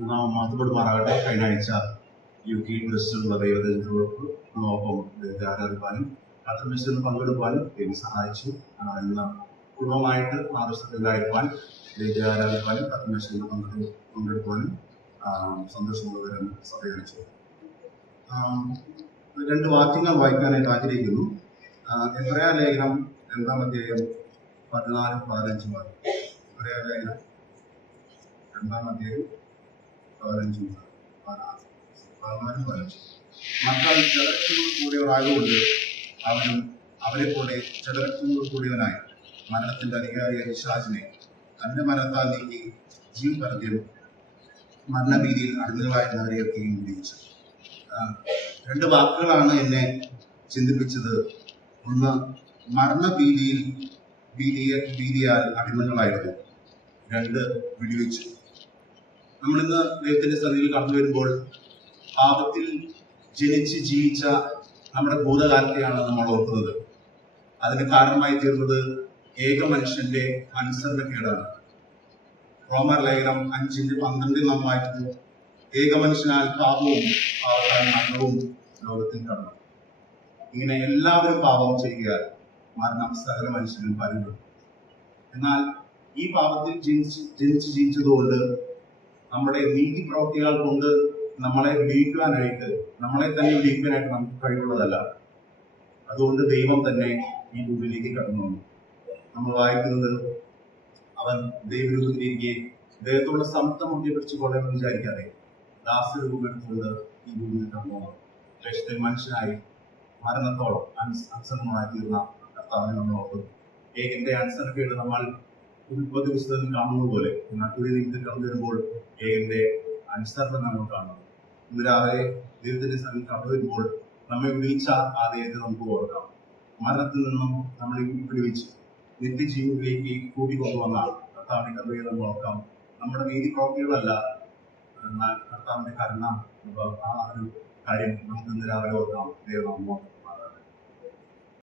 നാം മാറ്റപ്പെടുമാറാകട്ടെ. കഴിഞ്ഞ ആഴ്ച UK പ്രസിഡന്റുള്ള ദൈവദൈവത്തോടൊപ്പം ആരാധിക്കാനും കർത്തൃമേശയിൽ പങ്കെടുക്കുവാനും ദൈവം സഹായിച്ചു. ഇന്ന് കുടുംബമായിട്ട് ആദർശത്തിലായിരിക്കാൻ ദൈവത്തെ ആരാധിക്കാനും കർത്തൃമേശയിൽ പങ്കെടുക്കുവാനും സന്തോഷമുള്ളവരും സഹകരിച്ചു. രണ്ട് വാക്യങ്ങൾ വായിക്കാനായിട്ട് ആഗ്രഹിക്കുന്നു. എബ്രായ ലേഖനം 2-ാം അധ്യായം 14-15 വാക്യം. എബ്രായ ലേഖനം 2-ാം അധ്യായം 15 മക്കൾ ജഡരക്തത്തോടു കൂടിയവരാകൊണ്ട് അവനും അവരെ പോലെ ജഡരക്തത്തോടു കൂടിയവനായി മരണത്തിന്റെ അധികാരിയായ പിശാചിനെ തന്റെ മരണത്താൽ നീക്കി ജീവൻ പരത്തിയും മരണഭീതിയിൽ അടിമകളായിരുന്നവരെയൊക്കെയും വിധിച്ചു. രണ്ട് വാക്കുകളാണ് എന്നെ ചിന്തിപ്പിച്ചത്. ഒന്ന്, ഭീതിയാൽ അടിമകളായിരുന്നു. രണ്ട്, വിടുവിച്ചു. നമ്മളിന്ന് ദൈവത്തിന്റെ സന്നിധിയിൽ കടന്നു വരുമ്പോൾ പാപത്തിൽ ജനിച്ച് ജീവിച്ച നമ്മുടെ ഭൂതകാലത്തെയാണ് നമ്മൾ ഓർക്കുന്നത്. അതിന് കാരണമായി തീർന്നത് ഏക മനുഷ്യന്റെ അനുസരണക്കേടാണ്. റോമർ ലേഖനം 5:12 നാം വായിക്കുന്നു, ഏക മനുഷ്യനാൽ പാപവും പാപത്താൽ മരണവും ലോകത്തിൽ കടന്നു. ഇങ്ങനെ എല്ലാവരും പാപം ചെയ്യുകയാൽ മരണം സകല മനുഷ്യനും പരന്നു. എന്നാൽ ഈ പാപത്തിൽ ജനിച്ച് ജീവിച്ചതുകൊണ്ട് നമ്മുടെ നീതി പ്രവൃത്തികൾ കൊണ്ട് നമ്മളെ വിടിയിക്കുവാനായിട്ട്, നമ്മളെ തന്നെ വിടിയിക്കാനായിട്ട് നമുക്ക് കഴിവുള്ളതല്ല. അതുകൊണ്ട് ദൈവം തന്നെ ഈ ഭൂമിയിലേക്ക് കടന്നു വന്നു. നമ്മൾ വായിക്കുന്നത്, അവൻ ദൈവരൂപത്തിലിരിക്കെ ദൈവത്തോടുള്ള സമത്വം മുഖ്യപിടിച്ചു കൊള്ളണമെന്ന് വിചാരിക്കാതെ ദാസരൂപം എടുത്തുകൊണ്ട് ഈ ഭൂമിയിൽ കടന്നു വന്നു. ലക്ഷത്തിൽ മനുഷ്യനായി മരണത്തോളം അനുസരണമായി തീർന്ന കർത്താവിനെ നമ്മൾ ഓർക്കുന്നു. ഏകന്റെ അനുസരണക്കേട് നമ്മൾ ഉൽപ്പത്തി പുസ്തകത്തിൽ കാണുന്നത് പോലെ പുതിയ നിയമത്തിൽ കടന്നു വരുമ്പോൾ ഏകന്റെ അനുസരണം നമ്മൾ കാണുന്നു. ഇന്ന് രാവിലെ ദൈവത്തിന്റെ സന്നിധി കടന്നു വരുമ്പോൾ നമ്മെ വിളിച്ച ആ ദൈവത്തെ നമുക്ക് ഓർക്കാം. മരണത്തിൽ നിന്നും നമ്മളെ വിടുവിച്ച് നിത്യജീവനിലേക്ക് കൂട്ടിക്കൊണ്ടുവന്ന കർത്താവിന്റെ കൃപയെ നമ്മൾ ഓർക്കാം. നമ്മുടെ നീതി പ്രവൃത്തികളല്ല, എന്നാൽ കർത്താവിന്റെ കരുണ, ആ ഒരു കാര്യം നമുക്ക് ഇന്ന് രാവിലെ ഓർക്കാം. ദൈവം